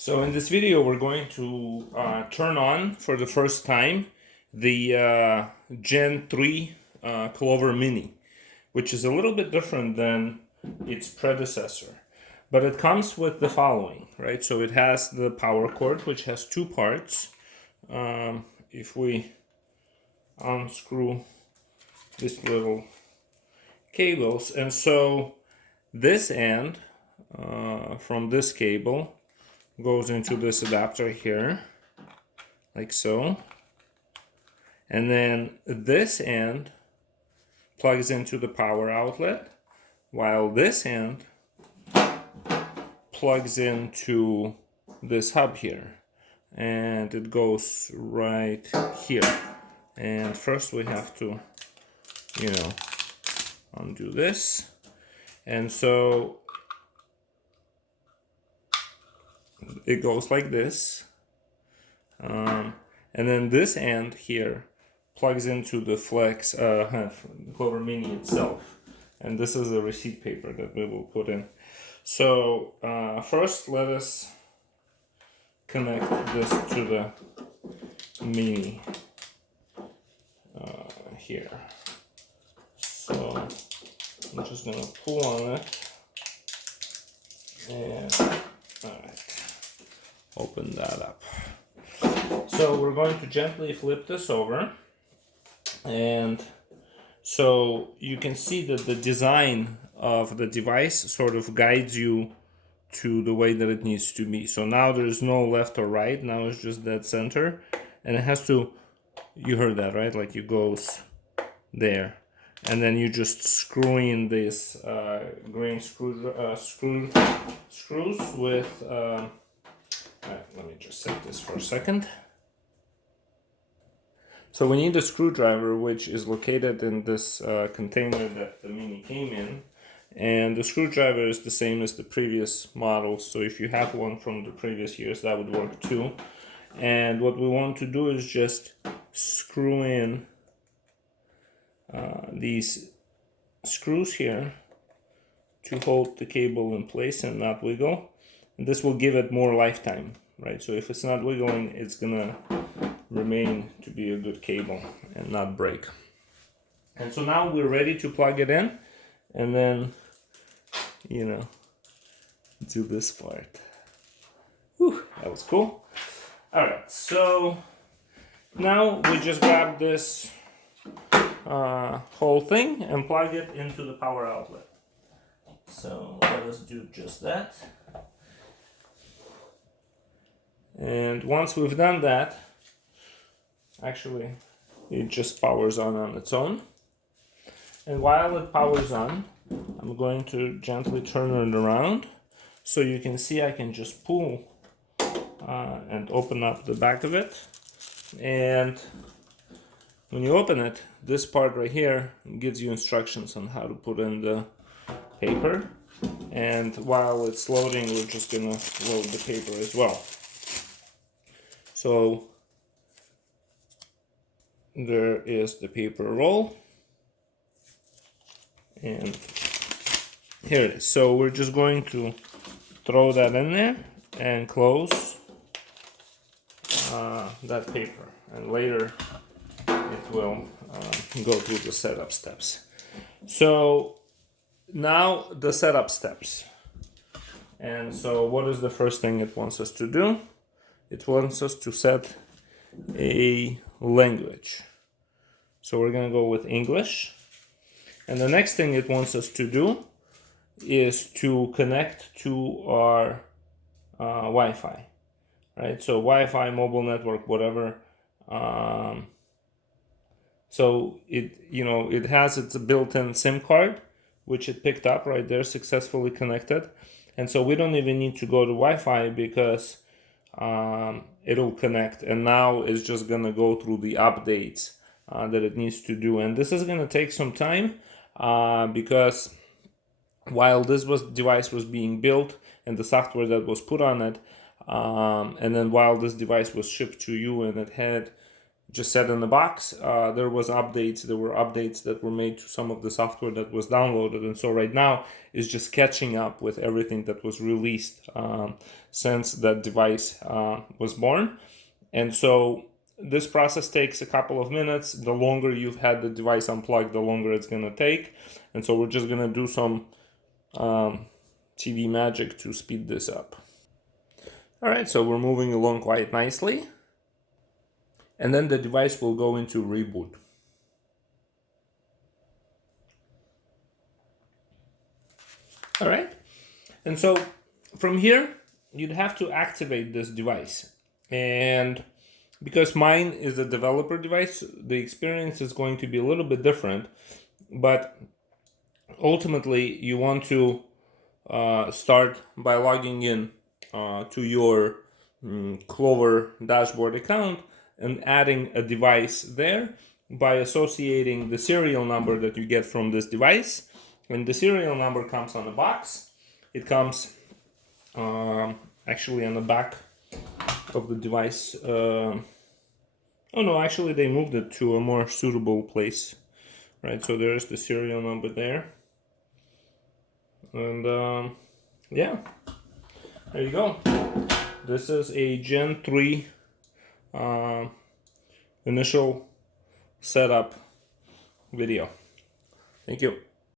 So in this video, we're going to turn on for the first time the Gen 3 Clover Mini, which is a little bit different than its predecessor. But it comes with the following, right? So it has the power cord, which has two parts. If we unscrew these little cables, and so this end from this cable goes into this adapter here, like so. And then this end plugs into the power outlet, while this end plugs into this hub here. And it goes right here. And first we have to, undo this. And so it goes like this, and then this end here plugs into the Flex Clover Mini itself, and this is the receipt paper that we will put in. So first let us connect this to the Mini here. So I'm just gonna pull on it, and alright, open that up. So we're going to gently flip this over, and so you can see that the design of the device sort of guides you to the way that it needs to be. So now there's no left or right, now it's just dead center, and it has to, you heard that, right? Like it goes there, and then you just screw in these green screws with let me just set this for a second. So we need a screwdriver, which is located in this container that the Mini came in, and the screwdriver is the same as the previous model, so if you have one from the previous years, that would work too. And what we want to do is just screw in these screws here to hold the cable in place and not wiggle, and this will give it more lifetime, right? So if it's not wiggling, it's gonna remain to be a good cable and not break. And so now we're ready to plug it in, and then do this part. Whew, that was cool. All right, so now we just grab this whole thing and plug it into the power outlet. So let us do just that. And once we've done that, actually it just powers on its own. And while it powers on, I'm going to gently turn it around so you can see I can just pull and open up the back of it. And when you open it, this part right here gives you instructions on how to put in the paper. And while it's loading, we're just gonna load the paper as well. So there is the paper roll, and here it is. So we're just going to throw that in there and close that paper, and later it will go through the setup steps. So now the setup steps. And so what is the first thing it wants us to do? It wants us to set a language. So we're gonna go with English. And the next thing it wants us to do is to connect to our Wi-Fi, right? So Wi-Fi, mobile network, whatever. So it has its built-in SIM card, which it picked up right there, successfully connected. And so we don't even need to go to Wi-Fi because it'll connect, and now it's just gonna go through the updates that it needs to do. And this is gonna take some time because while this device was being built and the software that was put on it, and then while this device was shipped to you and it had just sat in the box. There were updates that were made to some of the software that was downloaded, and so right now is just catching up with everything that was released since that device was born. And so this process takes a couple of minutes. The longer you've had the device unplugged, the longer it's going to take. And so we're just going to do some TV magic to speed this up. All right, so we're moving along quite nicely. And then the device will go into reboot. All right, and so from here, you'd have to activate this device. And because mine is a developer device, the experience is going to be a little bit different. But ultimately, you want to start by logging in to your Clover dashboard account and adding a device there by associating the serial number that you get from this device. And the serial number comes on the box. It comes actually on the back of the device. Oh no, actually they moved it to a more suitable place. Right, so there's the serial number there. And yeah, there you go. This is a Gen 3 initial setup video. Thank you.